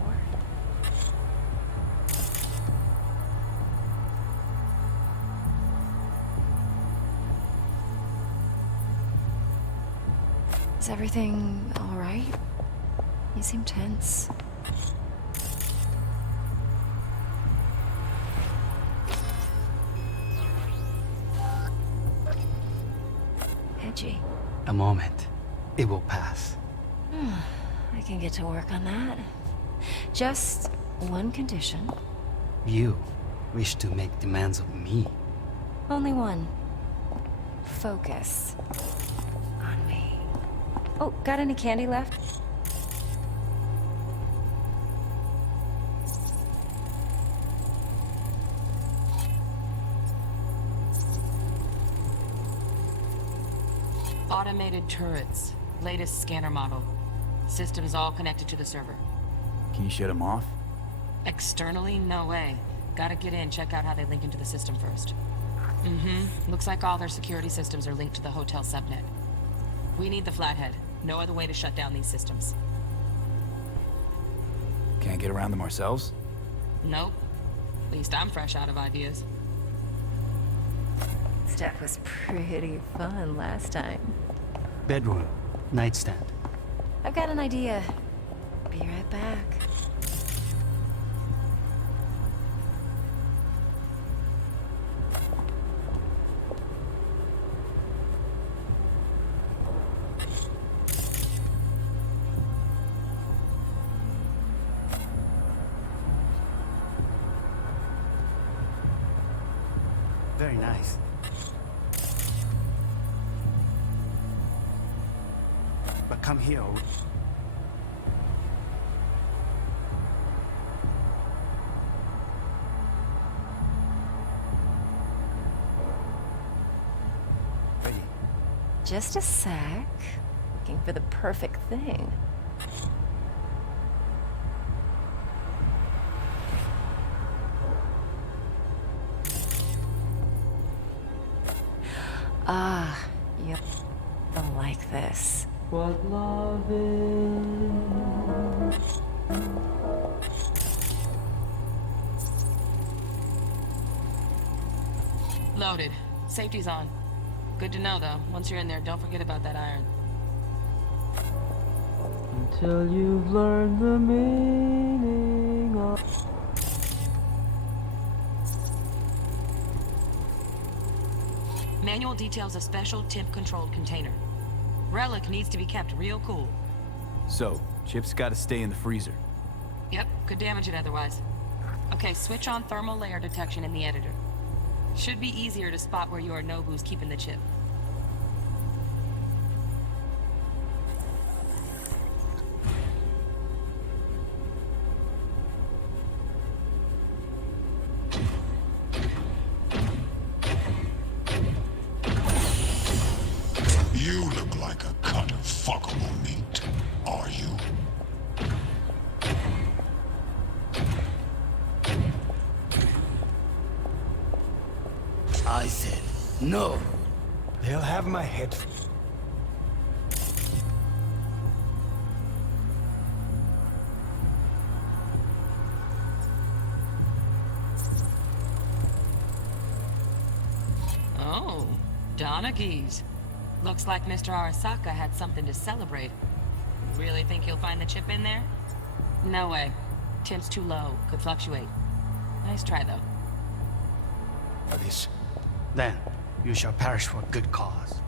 Is everything all right? You seem tense. Edgy. A moment. It will pass. I can get to work on that. Just one condition. You wish to make demands of me. Only one. Focus. On me. Oh, got any candy left? Automated turrets. Latest scanner model. Systems all connected to the server. Can you shut them off? Externally, no way. Gotta get in, check out how they link into the system first. Looks like all their security systems are linked to the hotel subnet. We need the Flathead. No other way to shut down these systems. Can't get around them ourselves? Nope. At least I'm fresh out of ideas. Stuff was pretty fun last time. Bedroom. Nightstand. I've got an idea. Be right back. Very nice. But come here. Ready? Just a sec. Looking for the perfect thing. Ah, you don't like this. What love is. Loaded. Safety's on. Good to know, though. Once you're in there, don't forget about that iron. Until you've learned the meaning of... Manual details a special temp-controlled container. Relic needs to be kept real cool. So, chip's gotta stay in the freezer. Yep, could damage it otherwise. Okay, switch on thermal layer detection in the editor. Should be easier to spot where Yorinobu's keeping the chip. You look like a cut of fuckable meat, are you? I said no. They'll have my head. Oh, Donaghy's. Looks like Mr. Arasaka had something to celebrate. Really think you'll find the chip in there? No way. Temp's too low. Could fluctuate. Nice try, though. This. Then, you shall perish for a good cause.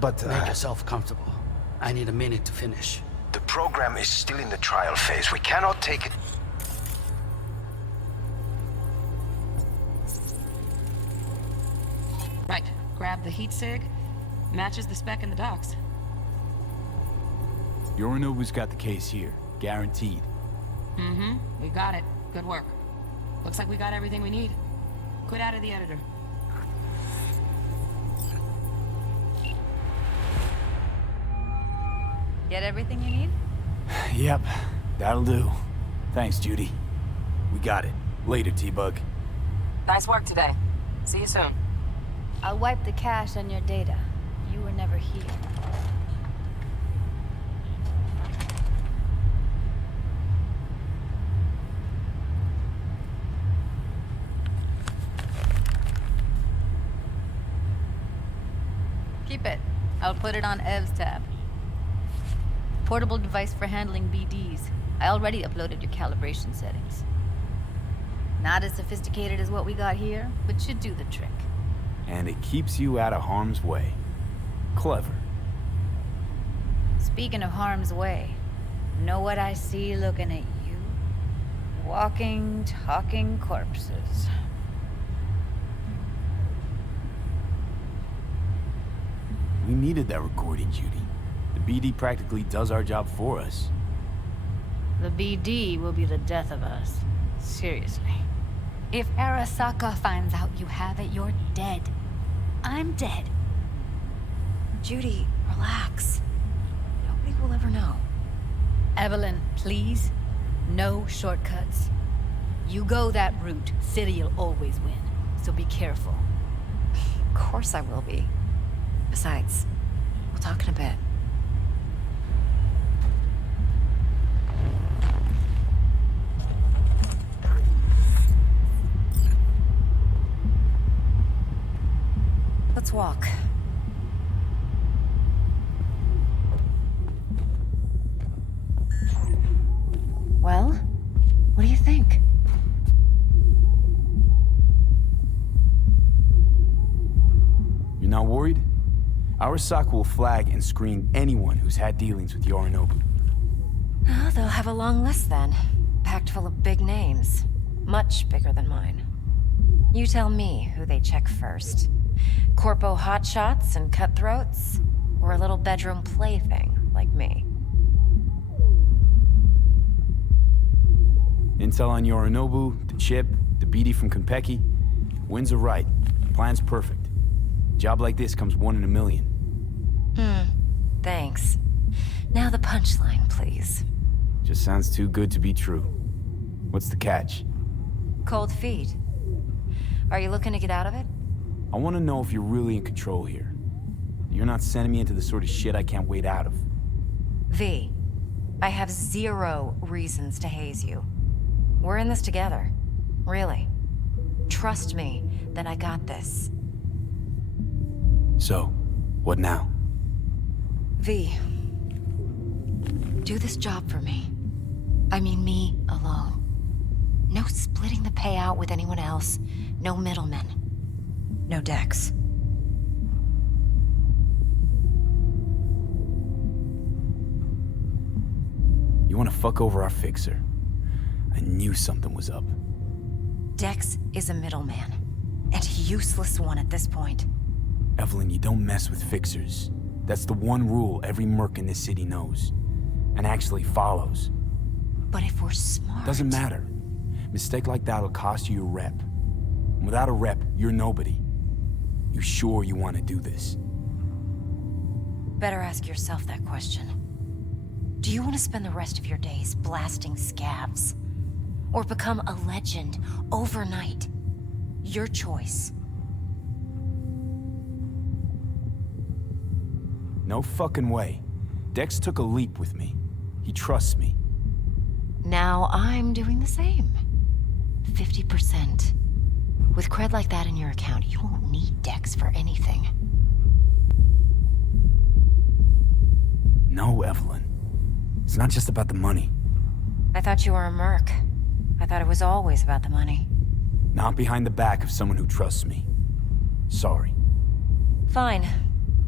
But, Make yourself comfortable. I need a minute to finish. The program is still in the trial phase. We cannot take it. Right. Grab the heat sig. Matches the spec in the docs. Yorinobu's got the case here. Guaranteed. Mm-hmm. We got it. Good work. Looks like we got everything we need. Quit out of the editor. Get everything you need? Yep, that'll do. Thanks, Judy. We got it. Later, T-Bug. Nice work today. See you soon. I'll wipe the cache on your data. You were never here. Keep it. I'll put it on Ev's tab. Portable device for handling BDs. I already uploaded your calibration settings. Not as sophisticated as what we got here, but should do the trick. And it keeps you out of harm's way. Clever. Speaking of harm's way, know what I see looking at you? Walking, talking corpses. We needed that recording, Judy. The BD practically does our job for us. The BD will be the death of us. Seriously. If Arasaka finds out you have it, you're dead. I'm dead. Judy, relax. Nobody will ever know. Evelyn, please. No shortcuts. You go that route, City'll always win. So be careful. Of course I will be. Besides, we'll talk in a bit. Let's walk. Well, what do you think? You're not worried? Arasaka will flag and screen anyone who's had dealings with Yorinobu. Oh, they'll have a long list then. Packed full of big names. Much bigger than mine. You tell me who they check first. Corpo hotshots and cutthroats? Or a little bedroom plaything like me? Intel on Yorinobu, the chip, the BD from Konpeki. Winds are right. Plan's perfect. Job like this comes 1 in a million. Thanks. Now the punchline, please. Just sounds too good to be true. What's the catch? Cold feet. Are you looking to get out of it? I want to know if you're really in control here. You're not sending me into the sort of shit I can't wait out of. V, I have 0 reasons to haze you. We're in this together. Really. Trust me that I got this. So, what now? V, do this job for me. I mean me alone. No splitting the payout with anyone else. No middlemen. No Dex. You want to fuck over our fixer? I knew something was up. Dex is a middleman. And a useless one at this point. Evelyn, you don't mess with fixers. That's the one rule every merc in this city knows. And actually follows. But if we're smart... Doesn't matter. Mistake like that'll cost you your rep. And without a rep, you're nobody. You sure you want to do this? Better ask yourself that question. Do you want to spend the rest of your days blasting scabs? Or become a legend overnight? Your choice. No fucking way. Dex took a leap with me. He trusts me. Now I'm doing the same. 50%. With cred like that in your account, you won't need Dex for anything. No, Evelyn. It's not just about the money. I thought you were a merc. I thought it was always about the money. Not behind the back of someone who trusts me. Sorry. Fine.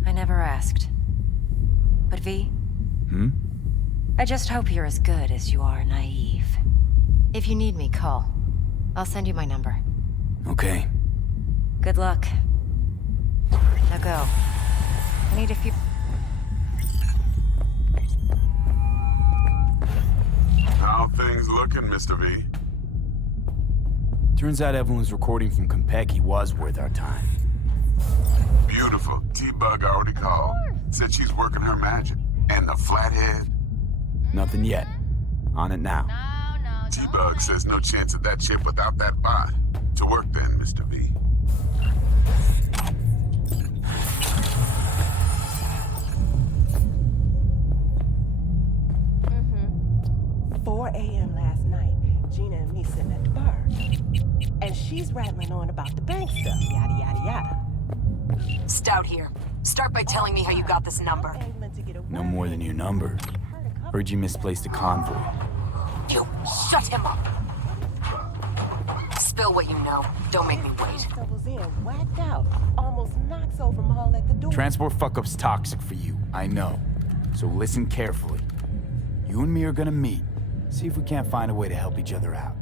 I never asked. But V? I just hope you're as good as you are naive. If you need me, call. I'll send you my number. Okay. Good luck. Now go. I need a few... How things looking, Mr. V? Turns out Evelyn's recording from Konpeki was worth our time. Beautiful. T-Bug already called. Said she's working her magic. And the flathead? Nothing yet. On it now. T-Bug says no chance of that chip without that bot. To work then, Mr. V. 4 a.m. last night, Gina and me sitting at the bar. And she's rattling on about the bank stuff, yada, yada, yada. Stout here. Start by telling me how you got this number. No more than your number. Heard you misplaced a convoy. You shut him up. Spill what you know. Don't make me wait. Doubles in, whacked out, almost knocks over Maul at the door. Transport fuck-up's toxic for you, I know. So listen carefully. You and me are gonna meet. See if we can't find a way to help each other out.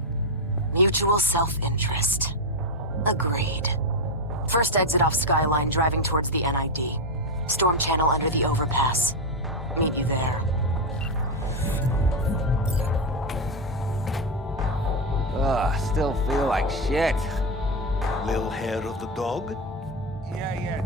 Mutual self-interest. Agreed. First exit off Skyline, driving towards the NID. Storm channel under the overpass. Meet you there. Still feel like shit. Little hair of the dog? Yeah.